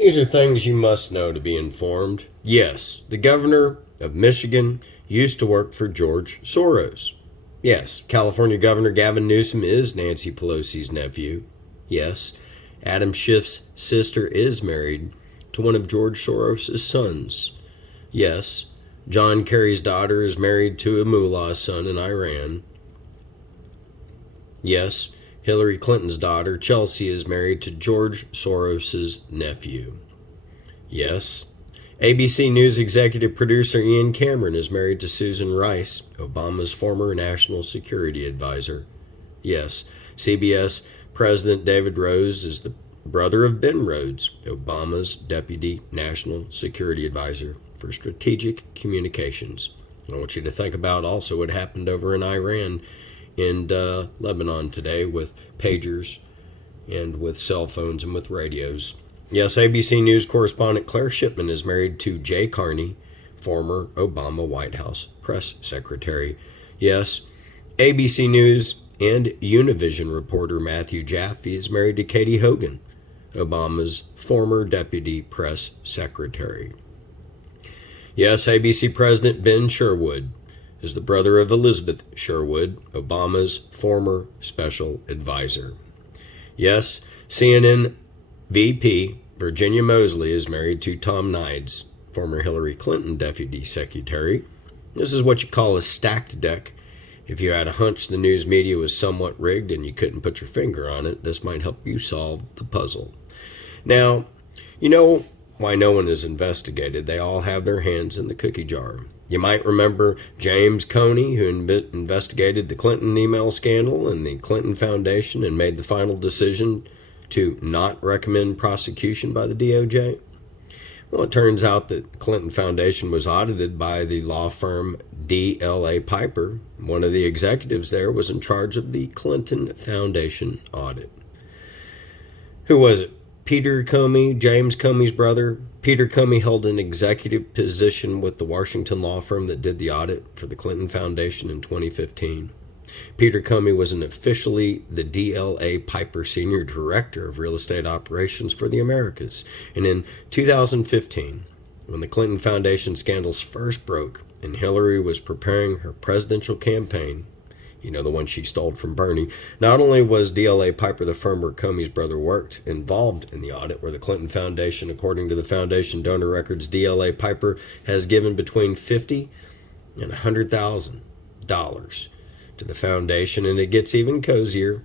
These are things you must know to be informed. Yes, the governor of Michigan used to work for George Soros. Yes, California Governor Gavin Newsom is Nancy Pelosi's nephew. Yes, Adam Schiff's sister is married to one of George Soros' sons. Yes, John Kerry's daughter is married to a mullah's son in Iran. Yes, Hillary Clinton's daughter, Chelsea, is married to George Soros' nephew. Yes, ABC News executive producer Ian Cameron is married to Susan Rice, Obama's former national security advisor. Yes, CBS President David Rose is the brother of Ben Rhodes, Obama's deputy national security advisor for strategic communications. I want you to think about also what happened over in Iran and Lebanon today with pagers and with cell phones and with radios. Yes, ABC News correspondent Claire Shipman is married to Jay Carney, former Obama White House press secretary. Yes, ABC News and Univision reporter Matthew Jaffe is married to Katie Hogan, Obama's former deputy press secretary. Yes, ABC President Ben Sherwood is the brother of Elizabeth Sherwood, Obama's former special advisor. Yes, CNN VP Virginia Mosley is married to Tom Nides, former Hillary Clinton deputy secretary. This is what you call a stacked deck. If you had a hunch the news media was somewhat rigged and you couldn't put your finger on it, this might help you solve the puzzle. Now, you know why no one is investigated. They all have their hands in the cookie jar. You might remember James Comey, who investigated the Clinton email scandal and the Clinton Foundation and made the final decision to not recommend prosecution by the DOJ. Well, it turns out that Clinton Foundation was audited by the law firm DLA Piper. One of the executives there was in charge of the Clinton Foundation audit. Who was it? Peter Comey, James Comey's brother. Peter Comey held an executive position with the Washington law firm that did the audit for the Clinton Foundation in 2015. Peter Comey was officially the DLA Piper Senior Director of Real Estate Operations for the Americas. And in 2015, when the Clinton Foundation scandals first broke and Hillary was preparing her presidential campaign, you know, the one she stole from Bernie, not only was DLA Piper, the firm where Comey's brother worked, involved in the audit where the Clinton Foundation, according to the foundation donor records, DLA Piper has given between $50,000 and $100,000 to the foundation, and it gets even cozier.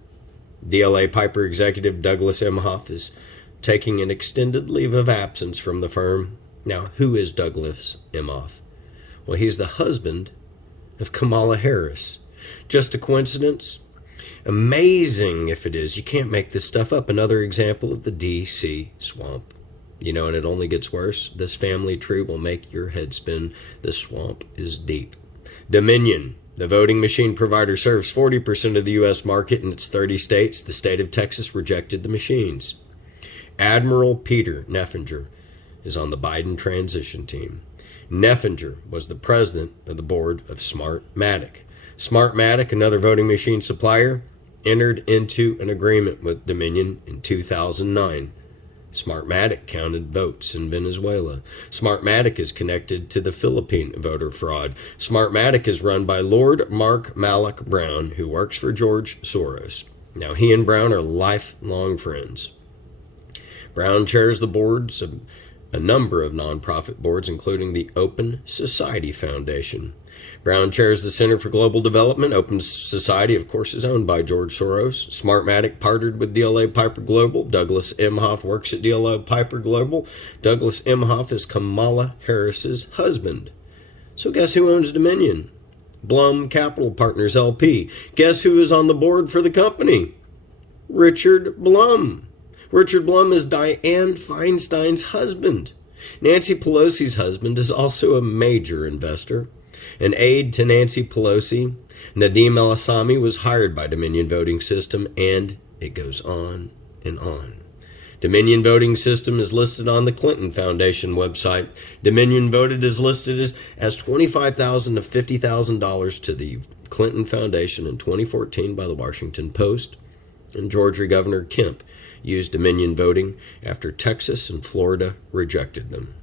DLA Piper executive Douglas Emhoff is taking an extended leave of absence from the firm. Now, who is Douglas Emhoff? Well, he's the husband of Kamala Harris. Just a coincidence? Amazing if it is. You can't make this stuff up. Another example of the DC swamp. You know, and it only gets worse. This family tree will make your head spin. The swamp is deep. Dominion. The voting machine provider serves 40% of the U.S. market in its 30 states. The state of Texas rejected the machines. Admiral Peter Neffenger is on the Biden transition team. Neffenger was the president of the board of Smartmatic. Smartmatic, another voting machine supplier, entered into an agreement with Dominion in 2009. Smartmatic counted votes in Venezuela. Smartmatic is connected to the Philippine voter fraud. Smartmatic is run by Lord Mark Malloch Brown, who works for George Soros. Now, he and Brown are lifelong friends. Brown chairs the boards of a number of nonprofit boards, including the Open Society Foundation. Brown chairs the Center for Global Development. Open Society, of course, is owned by George Soros. Smartmatic partnered with DLA Piper Global. Douglas Emhoff works at DLA Piper Global. Douglas Emhoff is Kamala Harris's husband. So guess who owns Dominion? Blum Capital Partners LP. Guess who is on the board for the company? Richard Blum. Richard Blum is Dianne Feinstein's husband. Nancy Pelosi's husband is also a major investor. An aide to Nancy Pelosi, Nadim El-Assami, was hired by Dominion Voting System, and it goes on and on. Dominion Voting System is listed on the Clinton Foundation website. Dominion voted is listed as $25,000 to $50,000 to the Clinton Foundation in 2014 by the Washington Post. And Georgia Governor Kemp used Dominion voting after Texas and Florida rejected them.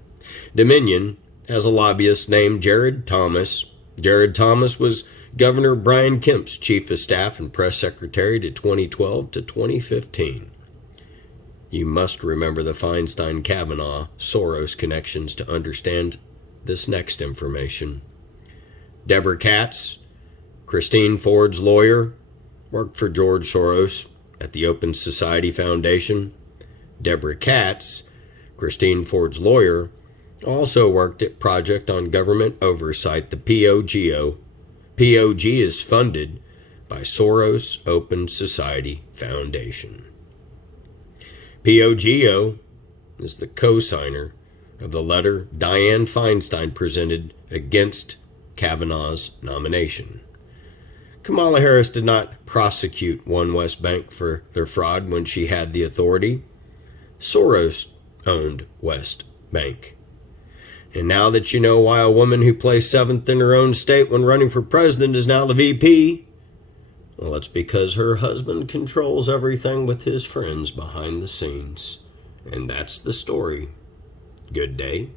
Dominion has a lobbyist named Jared Thomas. Jared Thomas was Governor Brian Kemp's chief of staff and press secretary to 2012 to 2015. You must remember the Feinstein-Kavanaugh-Soros connections to understand this next information. Deborah Katz, Christine Ford's lawyer, worked for George Soros at the Open Society Foundation. Deborah Katz, Christine Ford's lawyer, also worked at Project on Government Oversight, the POGO. POG is funded by Soros Open Society Foundation. POGO is the co-signer of the letter Dianne Feinstein presented against Kavanaugh's nomination. Kamala Harris did not prosecute One West Bank for their fraud when she had the authority. Soros owned West Bank. And now that you know why a woman who placed seventh in her own state when running for president is now the VP, well, it's because her husband controls everything with his friends behind the scenes. And that's the story. Good day.